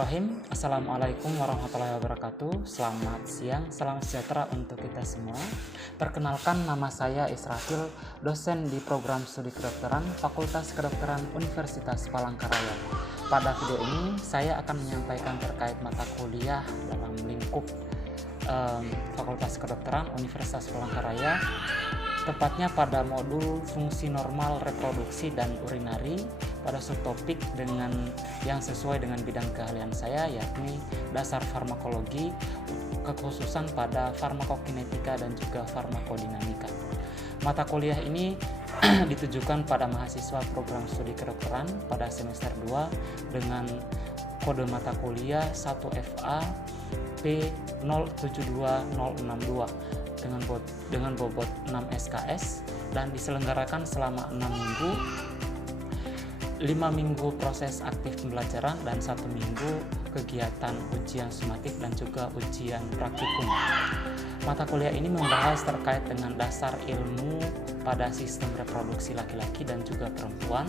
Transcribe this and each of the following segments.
Bismillahirrahmanirrahim. Assalamualaikum warahmatullahi wabarakatuh. Selamat siang, salam sejahtera untuk kita semua. Perkenalkan, nama saya Israfil, dosen di program studi kedokteran Fakultas Kedokteran Universitas Palangkaraya. Pada video ini saya akan menyampaikan terkait mata kuliah dalam lingkup Fakultas Kedokteran Universitas Palangkaraya, tepatnya pada modul fungsi normal reproduksi dan urinari pada subtopik dengan yang sesuai dengan bidang keahlian saya, yakni dasar farmakologi, kekhususan pada farmakokinetika dan juga farmakodinamika. Mata kuliah ini ditujukan pada mahasiswa program studi kedokteran pada semester 2 dengan kode mata kuliah 1FA P072062 dengan bobot 6 SKS dan diselenggarakan selama 6 minggu, 5 minggu proses aktif pembelajaran dan 1 minggu kegiatan ujian sumatif dan juga ujian praktikum. Mata kuliah ini membahas terkait dengan dasar ilmu pada sistem reproduksi laki-laki dan juga perempuan,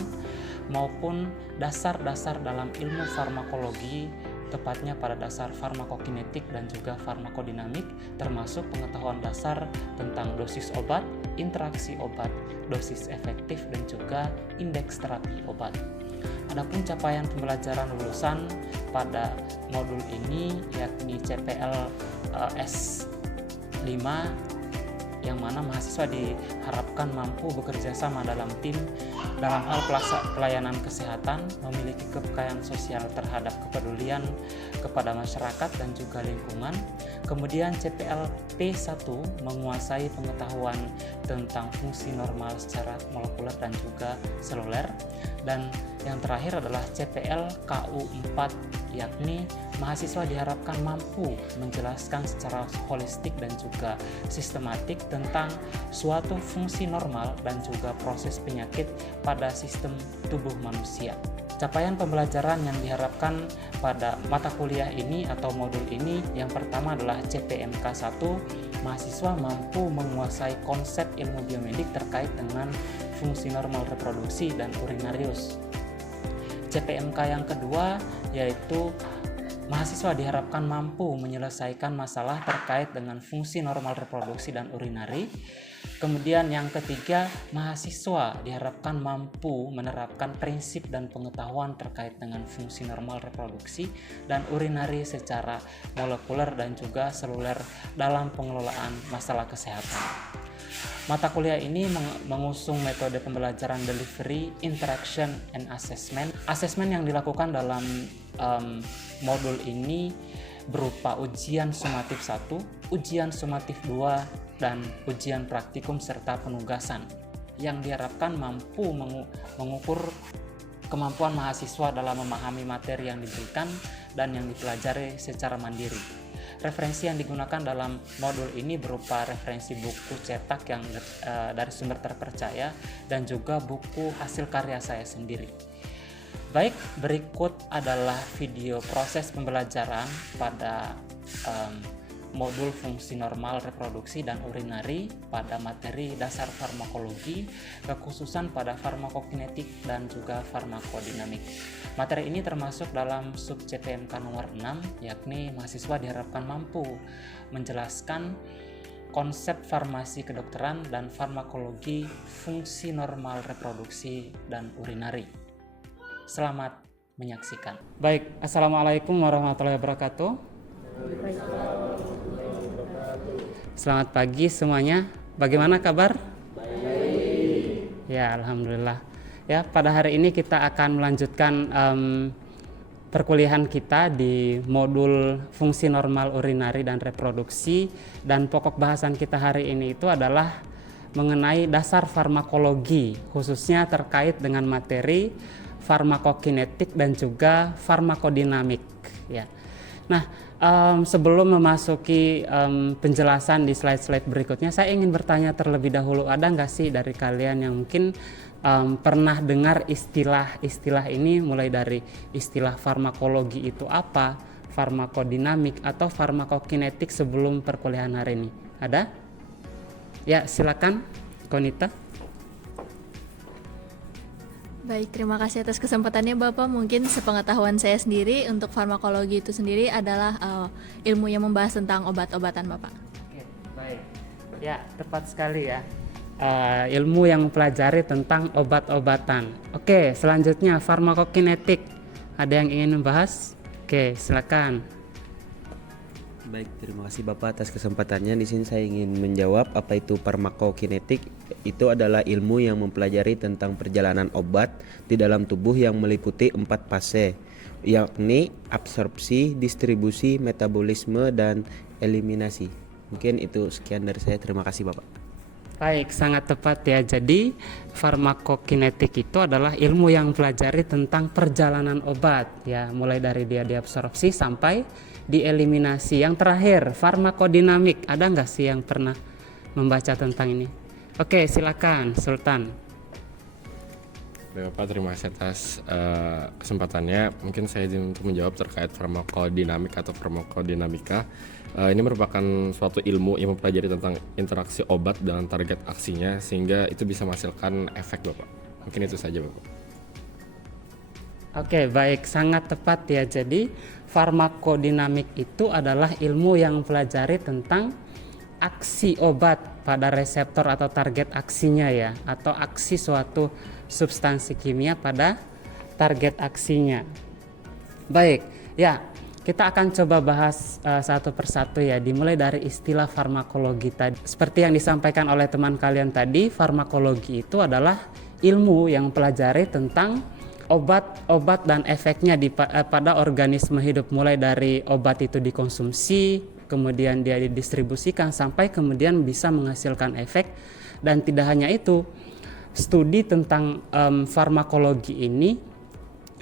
maupun dasar-dasar dalam ilmu farmakologi, tepatnya pada dasar farmakokinetik dan juga farmakodinamik, termasuk pengetahuan dasar tentang dosis obat, interaksi obat, dosis efektif, dan juga indeks terapi obat. Adapun capaian pembelajaran lulusan pada modul ini yakni CPL S5, yang mana mahasiswa diharapkan mampu bekerja sama dalam tim dalam hal pelayanan kesehatan, memiliki kepekaan sosial terhadap kepedulian kepada masyarakat dan juga lingkungan. Kemudian CPL P1 menguasai pengetahuan tentang fungsi normal secara molekuler dan juga seluler. Dan yang terakhir adalah CPL KU4, yakni mahasiswa diharapkan mampu menjelaskan secara holistik dan juga sistematik tentang suatu fungsi normal dan juga proses penyakit pada sistem tubuh manusia. Capaian pembelajaran yang diharapkan pada mata kuliah ini atau modul ini, yang pertama adalah CPMK 1, mahasiswa mampu menguasai konsep ilmu biomedik terkait dengan fungsi normal reproduksi dan urinarius. CPMK yang kedua yaitu mahasiswa diharapkan mampu menyelesaikan masalah terkait dengan fungsi normal reproduksi dan urinari. Kemudian yang ketiga, mahasiswa diharapkan mampu menerapkan prinsip dan pengetahuan terkait dengan fungsi normal reproduksi dan urinari secara molekuler dan juga seluler dalam pengelolaan masalah kesehatan. Mata kuliah ini mengusung metode pembelajaran delivery, interaction, and assessment. Asesmen yang dilakukan dalam modul ini berupa ujian sumatif 1, ujian sumatif 2, dan ujian praktikum serta penugasan yang diharapkan mampu mengukur kemampuan mahasiswa dalam memahami materi yang diberikan dan yang dipelajari secara mandiri. Referensi yang digunakan dalam modul ini berupa referensi buku cetak yang dari sumber terpercaya dan juga buku hasil karya saya sendiri. Baik, berikut adalah video proses pembelajaran pada modul fungsi normal reproduksi dan urinari pada materi dasar farmakologi, kekhususan pada farmakokinetik dan juga farmakodinamik. Materi ini termasuk dalam sub CPMK nomor 6, yakni mahasiswa diharapkan mampu menjelaskan konsep farmasi kedokteran dan farmakologi fungsi normal reproduksi dan urinari. Selamat menyaksikan. Baik, Assalamualaikum warahmatullahi wabarakatuh. Selamat pagi semuanya. Bagaimana kabar? Baik. Ya, alhamdulillah. Ya, pada hari ini kita akan melanjutkan perkuliahan kita di modul fungsi normal urinari dan reproduksi, dan pokok bahasan kita hari ini itu adalah mengenai dasar farmakologi, khususnya terkait dengan materi farmakokinetik dan juga farmakodinamik. Ya. Nah, sebelum memasuki penjelasan di slide-slide berikutnya, saya ingin bertanya terlebih dahulu, ada nggak sih dari kalian yang mungkin pernah dengar istilah ini, mulai dari istilah farmakologi itu apa, farmakodinamik atau farmakokinetik sebelum perkuliahan hari ini? Ada? Ya, silakan Konita. Baik, terima kasih atas kesempatannya Bapak. Mungkin sepengetahuan saya sendiri untuk farmakologi itu sendiri adalah ilmu yang membahas tentang obat-obatan Bapak. Oke, baik. Ya, tepat sekali ya. Ilmu yang mempelajari tentang obat-obatan. Oke, selanjutnya farmakokinetik. Ada yang ingin membahas? Oke, silakan. Baik, terima kasih Bapak atas kesempatannya. Di sini saya ingin menjawab apa itu farmakokinetik. Itu adalah ilmu yang mempelajari tentang perjalanan obat di dalam tubuh yang meliputi 4 fase, yakni absorpsi, distribusi, metabolisme, dan eliminasi. Mungkin itu sekian dari saya. Terima kasih Bapak. Baik, sangat tepat ya. Jadi farmakokinetik itu adalah ilmu yang mempelajari tentang perjalanan obat ya, mulai dari dia diabsorpsi sampai dieliminasi. Yang terakhir, farmakodinamik. Ada nggak sih yang pernah membaca tentang ini? Oke, silakan Sultan. Baik Bapak, terima kasih atas kesempatannya. Mungkin saya izin untuk menjawab terkait farmakodinamik atau farmakodinamika. Ini merupakan suatu ilmu yang mempelajari tentang interaksi obat dengan target aksinya sehingga itu bisa menghasilkan efek Bapak. Mungkin itu saja Bapak. Oke, baik, sangat tepat ya. Jadi farmakodinamik itu adalah ilmu yang mempelajari tentang aksi obat pada reseptor atau target aksinya ya, atau aksi suatu substansi kimia pada target aksinya. Baik, ya. Kita akan coba bahas satu persatu ya, dimulai dari istilah farmakologi tadi. Seperti yang disampaikan oleh teman kalian tadi, farmakologi itu adalah ilmu yang mempelajari tentang obat-obat dan efeknya pada organisme hidup, mulai dari obat itu dikonsumsi, kemudian dia didistribusikan sampai kemudian bisa menghasilkan efek. Dan tidak hanya itu, studi tentang farmakologi ini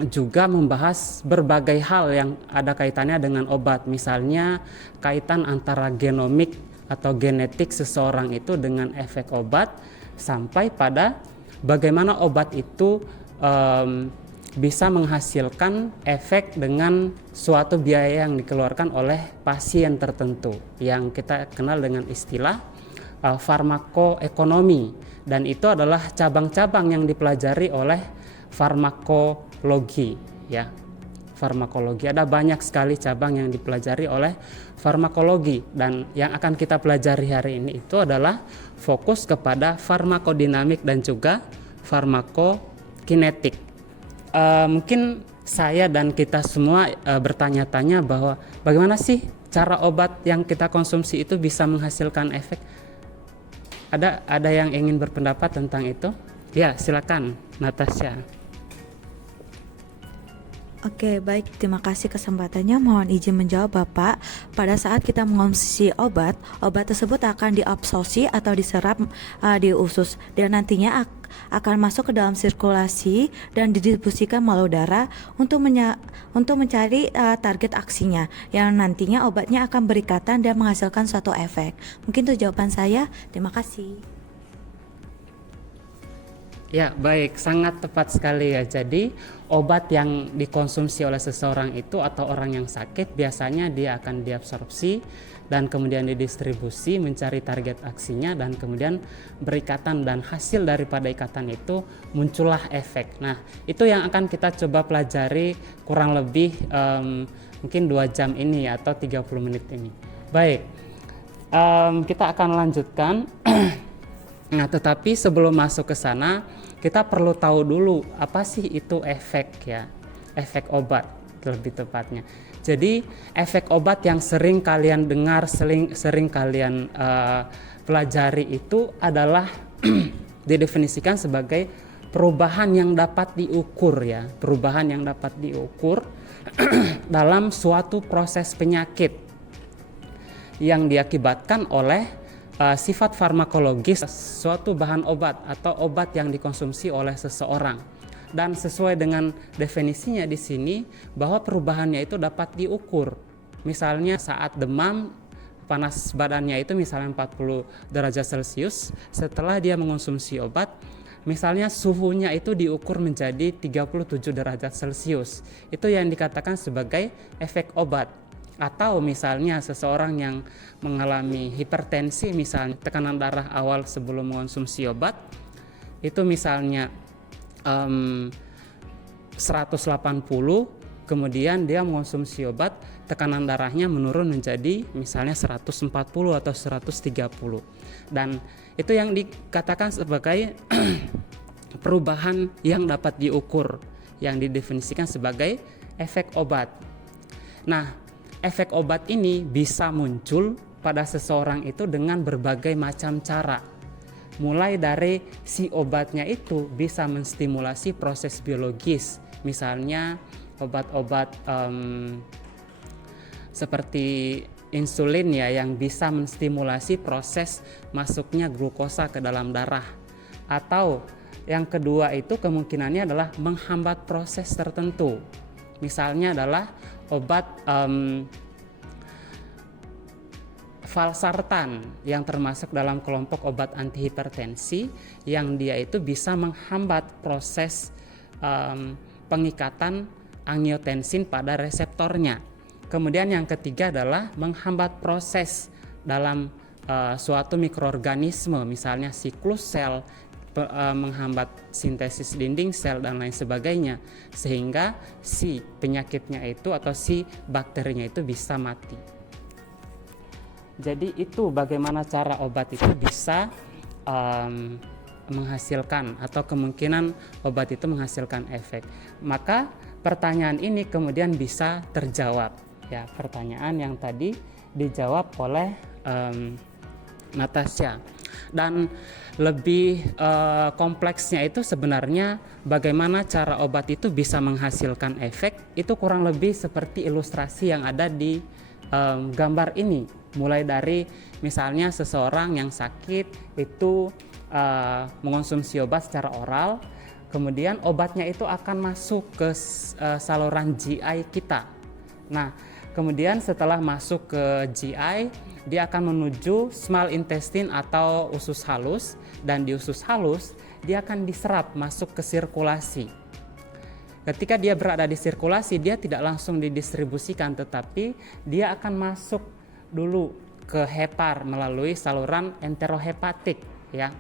juga membahas berbagai hal yang ada kaitannya dengan obat, misalnya kaitan antara genomik atau genetik seseorang itu dengan efek obat, sampai pada bagaimana obat itu bisa menghasilkan efek dengan suatu biaya yang dikeluarkan oleh pasien tertentu yang kita kenal dengan istilah farmakoekonomi, dan itu adalah cabang-cabang yang dipelajari oleh farmakologi ya. Farmakologi ada banyak sekali cabang yang dipelajari oleh farmakologi, dan yang akan kita pelajari hari ini itu adalah fokus kepada farmakodinamik dan juga farmakokinetik. Mungkin saya dan kita semua bertanya-tanya bahwa bagaimana sih cara obat yang kita konsumsi itu bisa menghasilkan efek. Ada yang ingin berpendapat tentang itu? Ya, silakan Natasha. Oke, baik, terima kasih kesempatannya. Mohon izin menjawab Bapak. Pada saat kita mengonsumsi obat tersebut akan diabsorpsi atau diserap di usus dan nantinya akan masuk ke dalam sirkulasi dan didistribusikan melalui darah untuk mencari target aksinya yang nantinya obatnya akan berikatan dan menghasilkan suatu efek. Mungkin itu jawaban saya. Terima kasih. Ya, baik, sangat tepat sekali ya. Jadi obat yang dikonsumsi oleh seseorang itu atau orang yang sakit biasanya dia akan diabsorpsi dan kemudian didistribusi mencari target aksinya dan kemudian berikatan, dan hasil daripada ikatan itu muncullah efek. Nah, itu yang akan kita coba pelajari kurang lebih mungkin 2 jam ini atau 30 menit ini. Baik, kita akan lanjutkan. Nah, tetapi sebelum masuk ke sana, kita perlu tahu dulu apa sih itu efek ya, efek obat lebih tepatnya. Jadi efek obat yang sering kalian dengar, sering kalian pelajari itu adalah didefinisikan sebagai perubahan yang dapat diukur ya, perubahan yang dapat diukur dalam suatu proses penyakit yang diakibatkan oleh sifat farmakologis suatu bahan obat atau obat yang dikonsumsi oleh seseorang. Dan sesuai dengan definisinya di sini bahwa perubahannya itu dapat diukur. Misalnya saat demam, panas badannya itu misalnya 40 derajat Celcius, setelah dia mengonsumsi obat, misalnya suhunya itu diukur menjadi 37 derajat Celcius. Itu yang dikatakan sebagai efek obat. Atau misalnya seseorang yang mengalami hipertensi, misalnya tekanan darah awal sebelum mengonsumsi obat, itu misalnya 180, kemudian dia mengonsumsi obat, tekanan darahnya menurun menjadi misalnya 140 atau 130. Dan itu yang dikatakan sebagai perubahan yang dapat diukur, yang didefinisikan sebagai efek obat. Nah, efek obat ini bisa muncul pada seseorang itu dengan berbagai macam cara. Mulai dari si obatnya itu bisa menstimulasi proses biologis, misalnya obat-obat seperti insulin ya, yang bisa menstimulasi proses masuknya glukosa ke dalam darah. Atau yang kedua itu kemungkinannya adalah menghambat proses tertentu. Misalnya adalah obat valsartan yang termasuk dalam kelompok obat antihipertensi, yang dia itu bisa menghambat proses pengikatan angiotensin pada reseptornya. Kemudian yang ketiga adalah menghambat proses dalam suatu mikroorganisme, misalnya siklus sel, menghambat sintesis dinding sel dan lain sebagainya, sehingga si penyakitnya itu atau si bakterinya itu bisa mati. Jadi itu bagaimana cara obat itu bisa menghasilkan, atau kemungkinan obat itu menghasilkan efek. Maka pertanyaan ini kemudian bisa terjawab ya, pertanyaan yang tadi dijawab oleh Natasha. Dan lebih kompleksnya itu sebenarnya bagaimana cara obat itu bisa menghasilkan efek, itu kurang lebih seperti ilustrasi yang ada di gambar ini. Mulai dari misalnya seseorang yang sakit itu mengonsumsi obat secara oral, kemudian obatnya itu akan masuk ke saluran GI kita. Nah, kemudian setelah masuk ke GI, dia akan menuju small intestine atau usus halus, dan di usus halus dia akan diserap masuk ke sirkulasi. Ketika dia berada di sirkulasi, dia tidak langsung didistribusikan, tetapi dia akan masuk dulu ke hepar melalui saluran enterohepatik ya,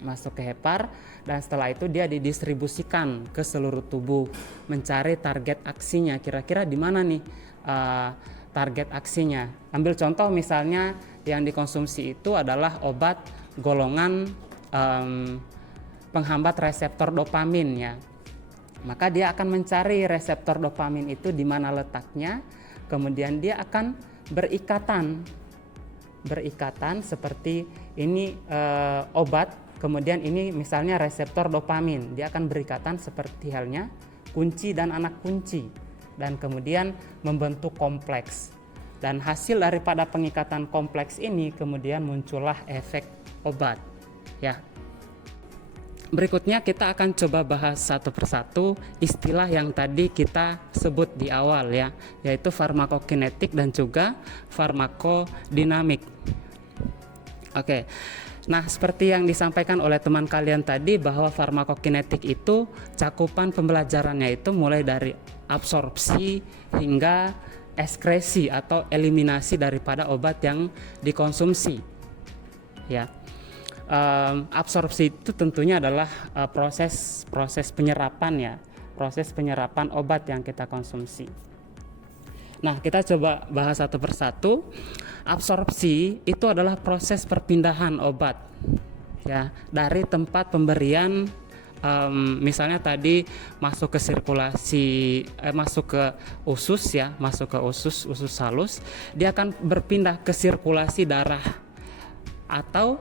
masuk ke hepar, dan setelah itu dia didistribusikan ke seluruh tubuh mencari target aksinya. Kira-kira di mana nih target aksinya? Ambil contoh misalnya yang dikonsumsi itu adalah obat golongan penghambat reseptor dopamin ya. Maka dia akan mencari reseptor dopamin itu di mana letaknya, kemudian dia akan berikatan seperti ini obat, kemudian ini misalnya reseptor dopamin, dia akan berikatan seperti halnya kunci dan anak kunci, dan kemudian membentuk kompleks. Dan hasil daripada pengikatan kompleks ini kemudian muncullah efek obat ya. Berikutnya kita akan coba bahas satu persatu istilah yang tadi kita sebut di awal ya, yaitu farmakokinetik dan juga farmakodinamik. Oke. Nah, seperti yang disampaikan oleh teman kalian tadi, bahwa farmakokinetik itu cakupan pembelajarannya itu mulai dari absorpsi hingga ekskresi atau eliminasi daripada obat yang dikonsumsi. Ya. Absorpsi itu tentunya adalah proses penyerapan ya, proses penyerapan obat yang kita konsumsi. Nah, kita coba bahas satu persatu. Absorpsi itu adalah proses perpindahan obat ya dari tempat pemberian, misalnya tadi masuk ke sirkulasi, masuk ke usus ya, masuk ke usus halus, dia akan berpindah ke sirkulasi darah. Atau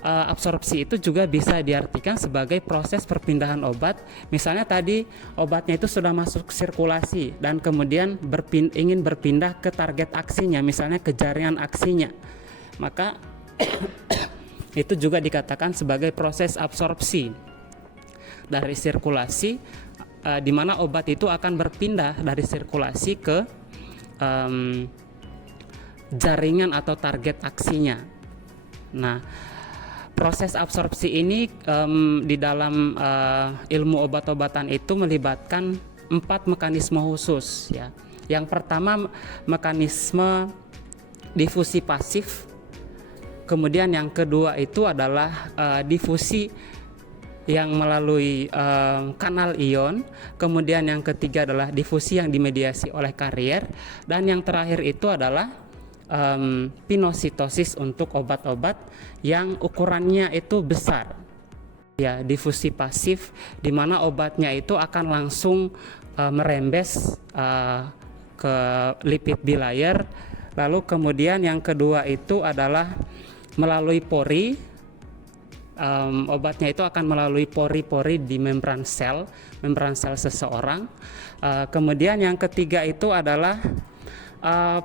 absorpsi itu juga bisa diartikan sebagai proses perpindahan obat. Misalnya tadi obatnya itu sudah masuk sirkulasi dan kemudian ingin berpindah ke target aksinya, misalnya ke jaringan aksinya, maka itu juga dikatakan sebagai proses absorpsi dari sirkulasi, di mana obat itu akan berpindah dari sirkulasi ke jaringan atau target aksinya. Nah, proses absorpsi ini di dalam ilmu obat-obatan itu melibatkan 4 mekanisme khusus ya. Yang pertama mekanisme difusi pasif, kemudian yang kedua itu adalah difusi yang melalui kanal ion, kemudian yang ketiga adalah difusi yang dimediasi oleh karier, dan yang terakhir itu adalah pinositosis untuk obat-obat yang ukurannya itu besar. Ya, difusi pasif di mana obatnya itu akan langsung merembes ke lipid bilayer. Lalu kemudian yang kedua itu adalah melalui pori. Obatnya itu akan melalui pori-pori di membran sel seseorang. Kemudian yang ketiga itu adalah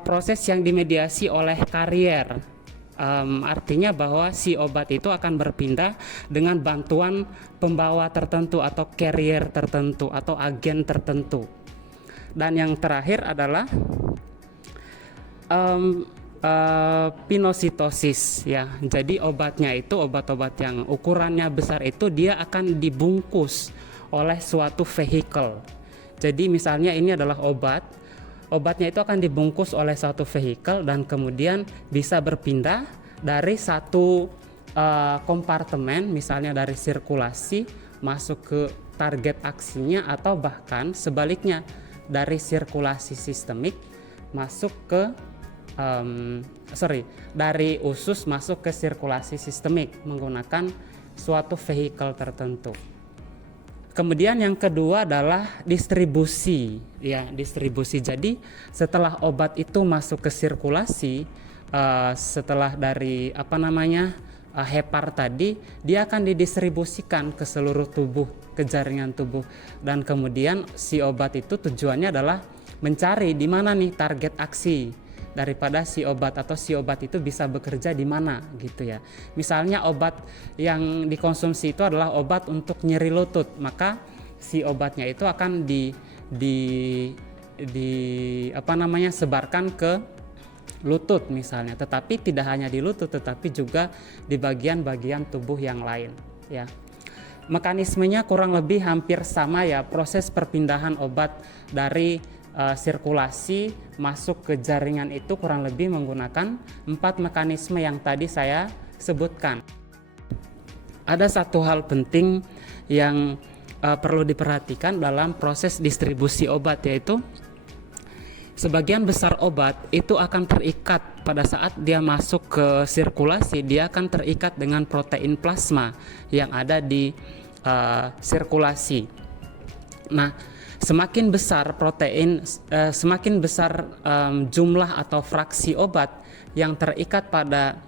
proses yang dimediasi oleh karier. Artinya bahwa si obat itu akan berpindah dengan bantuan pembawa tertentu atau carrier tertentu atau agen tertentu. Dan yang terakhir adalah pinositosis, ya. Jadi obatnya itu, obat-obat yang ukurannya besar itu dia akan dibungkus oleh suatu vehicle. Jadi misalnya ini adalah obatnya itu akan dibungkus oleh suatu vehicle dan kemudian bisa berpindah dari satu kompartemen, misalnya dari sirkulasi masuk ke target aksinya, atau bahkan sebaliknya dari sirkulasi sistemik masuk ke dari usus masuk ke sirkulasi sistemik menggunakan suatu vehicle tertentu. Kemudian yang kedua adalah distribusi, ya, distribusi. Jadi setelah obat itu masuk ke sirkulasi, setelah dari hepar tadi, dia akan didistribusikan ke seluruh tubuh, ke jaringan tubuh, dan kemudian si obat itu tujuannya adalah mencari di mana nih target aksi daripada si obat, atau si obat itu bisa bekerja di mana gitu ya. Misalnya obat yang dikonsumsi itu adalah obat untuk nyeri lutut, maka si obatnya itu akan sebarkan ke lutut misalnya, tetapi tidak hanya di lutut tetapi juga di bagian-bagian tubuh yang lain, ya. Mekanismenya kurang lebih hampir sama, ya. Proses perpindahan obat dari sirkulasi masuk ke jaringan itu kurang lebih menggunakan 4 mekanisme yang tadi saya sebutkan. Ada satu hal penting yang perlu diperhatikan dalam proses distribusi obat, yaitu sebagian besar obat itu akan terikat pada saat dia masuk ke sirkulasi, dia akan terikat dengan protein plasma yang ada di sirkulasi. Nah, semakin besar jumlah atau fraksi obat yang terikat pada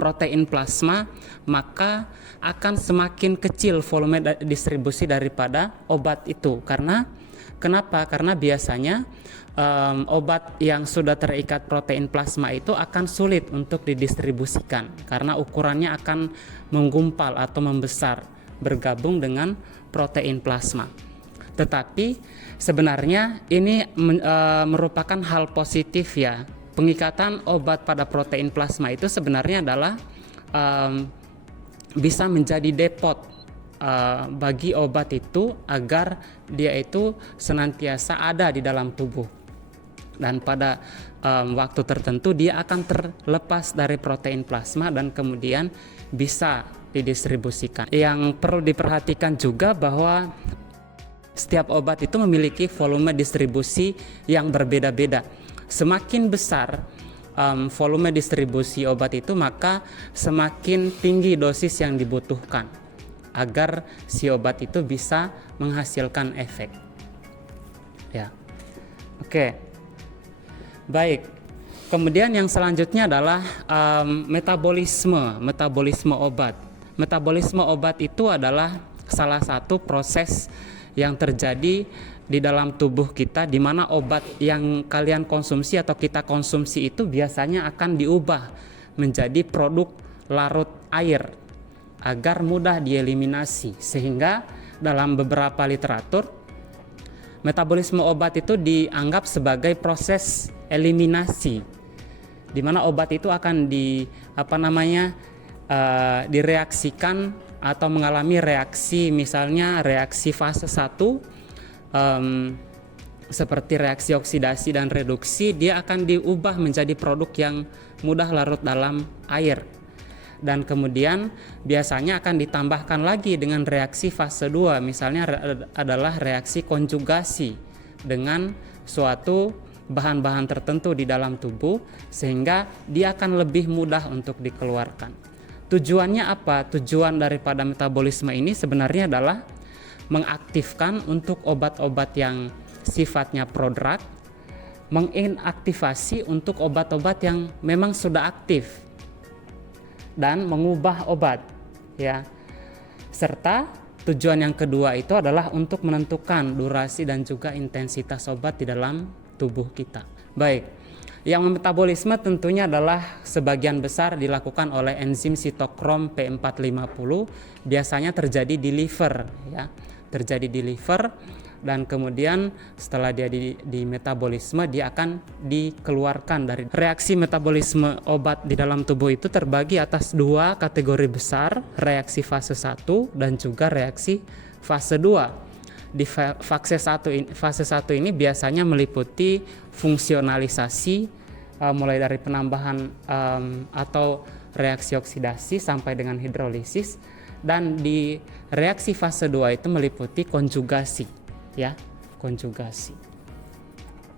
protein plasma, maka akan semakin kecil volume distribusi daripada obat itu. Kenapa? Karena biasanya obat yang sudah terikat protein plasma itu akan sulit untuk didistribusikan karena ukurannya akan menggumpal atau membesar bergabung dengan protein plasma. Tetapi sebenarnya ini merupakan hal positif, ya. Pengikatan obat pada protein plasma itu sebenarnya adalah bisa menjadi depot bagi obat itu agar dia itu senantiasa ada di dalam tubuh. Dan pada waktu tertentu dia akan terlepas dari protein plasma dan kemudian bisa didistribusikan. Yang perlu diperhatikan juga bahwa setiap obat itu memiliki volume distribusi yang berbeda-beda. Semakin besar volume distribusi obat itu, maka semakin tinggi dosis yang dibutuhkan agar si obat itu bisa menghasilkan efek. Ya, oke. Baik. Kemudian yang selanjutnya adalah metabolisme obat. Metabolisme obat itu adalah salah satu proses yang terjadi di dalam tubuh kita, di mana obat yang kalian konsumsi atau kita konsumsi itu biasanya akan diubah menjadi produk larut air agar mudah dieliminasi. Sehingga dalam beberapa literatur, metabolisme obat itu dianggap sebagai proses eliminasi, di mana obat itu akan direaksikan atau mengalami reaksi, misalnya reaksi fase 1 seperti reaksi oksidasi dan reduksi, dia akan diubah menjadi produk yang mudah larut dalam air. dan kemudian biasanya akan ditambahkan lagi dengan reaksi fase 2, misalnya adalah reaksi konjugasi dengan suatu bahan-bahan tertentu di dalam tubuh sehingga dia akan lebih mudah untuk dikeluarkan. Tujuannya apa? Tujuan daripada metabolisme ini sebenarnya adalah mengaktifkan untuk obat-obat yang sifatnya prodrug, menginaktivasi untuk obat-obat yang memang sudah aktif dan mengubah obat, ya. Serta tujuan yang kedua itu adalah untuk menentukan durasi dan juga intensitas obat di dalam tubuh kita. Baik, yang metabolisme tentunya adalah sebagian besar dilakukan oleh enzim sitokrom P450, biasanya terjadi di liver, ya. Terjadi di liver dan kemudian setelah dia di metabolisme dia akan dikeluarkan dari reaksi metabolisme obat di dalam tubuh itu terbagi atas 2 kategori besar, reaksi fase 1 dan juga reaksi fase 2. Di fase 1 ini biasanya meliputi fungsionalisasi mulai dari penambahan atau reaksi oksidasi sampai dengan hidrolisis, dan di reaksi fase 2 itu meliputi konjugasi, ya, konjugasi.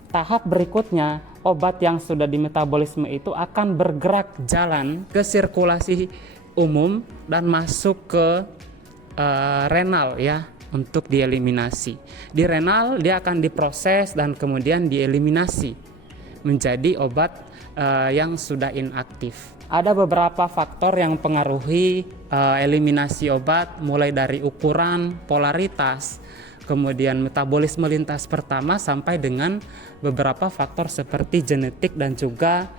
Tahap berikutnya, obat yang sudah di metabolisme itu akan bergerak jalan ke sirkulasi umum dan masuk ke renal, ya, untuk dieliminasi. Di renal dia akan diproses dan kemudian dieliminasi menjadi obat yang sudah inaktif. Ada beberapa faktor yang mempengaruhi eliminasi obat, mulai dari ukuran, polaritas, kemudian metabolisme lintas pertama sampai dengan beberapa faktor seperti genetik dan juga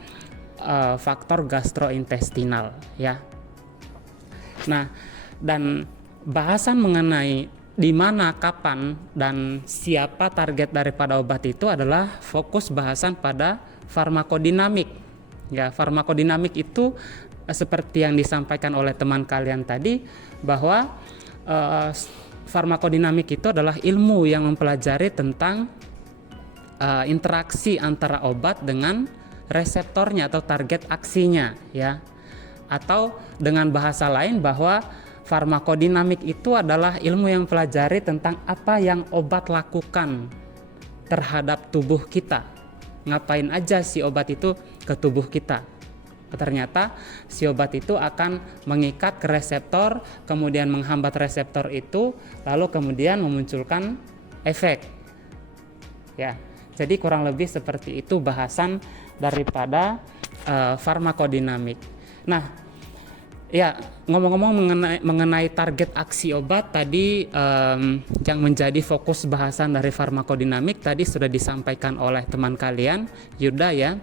faktor gastrointestinal, ya. Nah, dan bahasan mengenai di mana, kapan, dan siapa target daripada obat itu adalah fokus bahasan pada farmakodinamik. Ya, farmakodinamik itu seperti yang disampaikan oleh teman kalian tadi, bahwa farmakodinamik itu adalah ilmu yang mempelajari tentang interaksi antara obat dengan reseptornya atau target aksinya, ya. Atau dengan bahasa lain bahwa farmakodinamik itu adalah ilmu yang mempelajari tentang apa yang obat lakukan terhadap tubuh kita. Ngapain aja si obat itu ke tubuh kita. Ternyata si obat itu akan mengikat ke reseptor, kemudian menghambat reseptor itu, lalu kemudian memunculkan efek. Ya, jadi kurang lebih seperti itu bahasan daripada farmakodinamik. Nah, ya, ngomong-ngomong mengenai target aksi obat tadi, yang menjadi fokus bahasan dari farmakodinamik tadi sudah disampaikan oleh teman kalian Yuda, ya,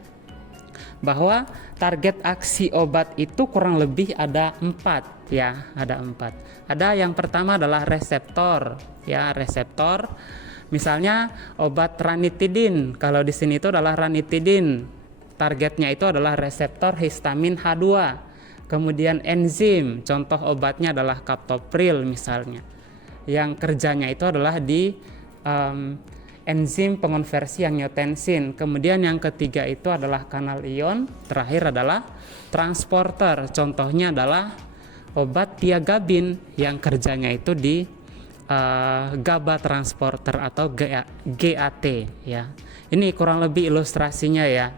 bahwa target aksi obat itu kurang lebih ada 4, ya, ada 4. Ada yang pertama adalah reseptor, ya, reseptor. Misalnya obat ranitidin, kalau di sini itu adalah ranitidin, targetnya itu adalah reseptor histamin H2. Kemudian enzim, contoh obatnya adalah captopril misalnya, yang kerjanya itu adalah di enzim pengonversi angiotensin. Kemudian yang ketiga itu adalah kanal ion, terakhir adalah transporter, contohnya adalah obat tiagabin yang kerjanya itu di GABA transporter atau GAT, ya. Ini kurang lebih ilustrasinya, ya,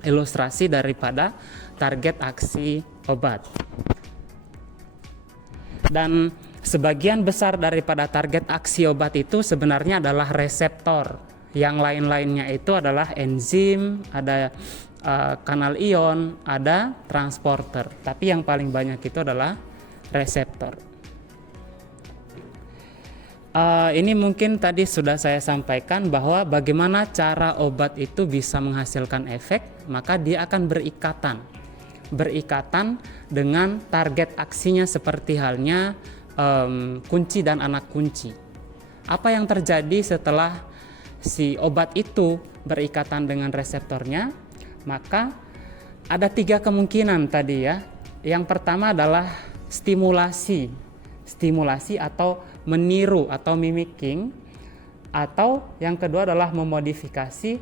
ilustrasi daripada target aksi obat. Dan sebagian besar daripada target aksi obat itu sebenarnya adalah reseptor. Yang lain-lainnya itu adalah enzim, ada kanal ion, ada transporter. Tapi yang paling banyak itu adalah reseptor. Ini mungkin tadi sudah saya sampaikan bahwa bagaimana cara obat itu bisa menghasilkan efek, maka dia akan berikatan dengan target aksinya seperti halnya kunci dan anak kunci. Apa yang terjadi setelah si obat itu berikatan dengan reseptornya? Maka ada 3 kemungkinan tadi, ya. Yang pertama adalah stimulasi atau meniru atau mimicking, atau yang kedua adalah memodifikasi,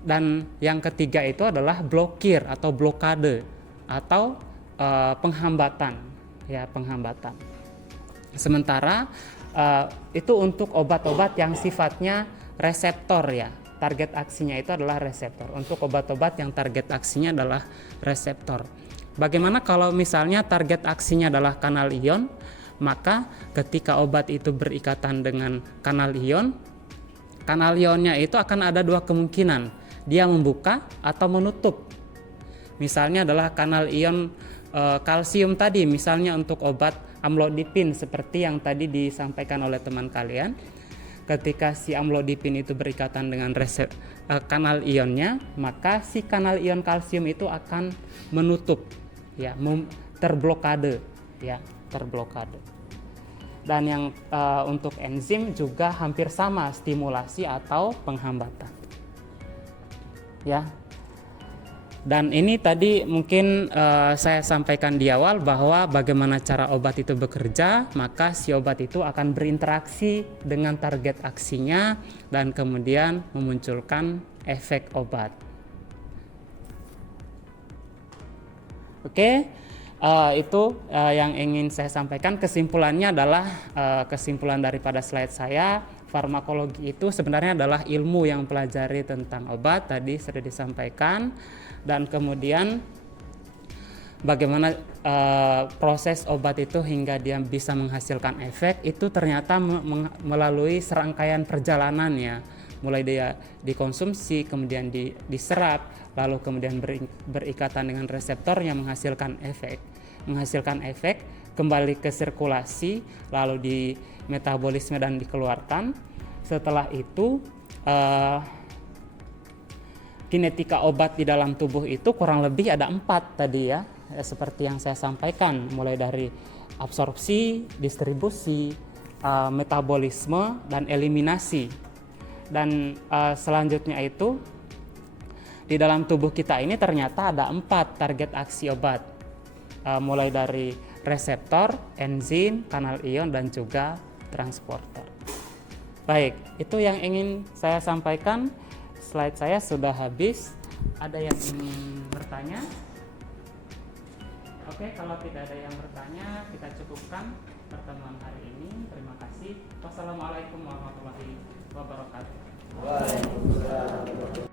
dan yang ketiga itu adalah blokir atau blokade, atau penghambatan, ya penghambatan. Sementara itu untuk obat-obat yang sifatnya reseptor ya. Target aksinya itu adalah reseptor. Untuk obat-obat yang target aksinya adalah reseptor. Bagaimana kalau misalnya target aksinya adalah kanal ion? Maka ketika obat itu berikatan dengan kanal ionnya itu akan ada dua kemungkinan. Dia membuka atau menutup. Misalnya adalah kanal ion kalsium tadi, misalnya untuk obat amlodipin seperti yang tadi disampaikan oleh teman kalian. Ketika si amlodipin itu berikatan dengan kanal ionnya, maka si kanal ion kalsium itu akan menutup, ya, terblokade, ya, terblokade. Dan yang untuk enzim juga hampir sama, stimulasi atau penghambatan, ya. Dan ini tadi mungkin saya sampaikan di awal bahwa bagaimana cara obat itu bekerja, maka si obat itu akan berinteraksi dengan target aksinya dan kemudian memunculkan efek obat. Oke, itu yang ingin saya sampaikan. Kesimpulannya adalah kesimpulan daripada slide saya. Farmakologi itu sebenarnya adalah ilmu yang mempelajari tentang obat, tadi sudah disampaikan, dan kemudian bagaimana proses obat itu hingga dia bisa menghasilkan efek itu ternyata melalui serangkaian perjalanan ya, mulai dia dikonsumsi, kemudian diserap, lalu kemudian berikatan dengan reseptor yang menghasilkan efek, kembali ke sirkulasi, lalu di metabolisme dan dikeluarkan. Setelah itu kinetika obat di dalam tubuh itu kurang lebih ada 4 tadi ya, seperti yang saya sampaikan, mulai dari absorpsi, distribusi, metabolisme, dan eliminasi. Dan selanjutnya itu di dalam tubuh kita ini ternyata ada 4 target aksi obat, mulai dari reseptor, enzim, kanal ion, dan juga transporter. Baik, itu yang ingin saya sampaikan. Slide saya sudah habis. Ada yang ingin bertanya? Oke, kalau tidak ada yang bertanya, kita cukupkan pertemuan hari ini. Terima kasih. Wassalamualaikum warahmatullahi wabarakatuh. Waalaikumsalam.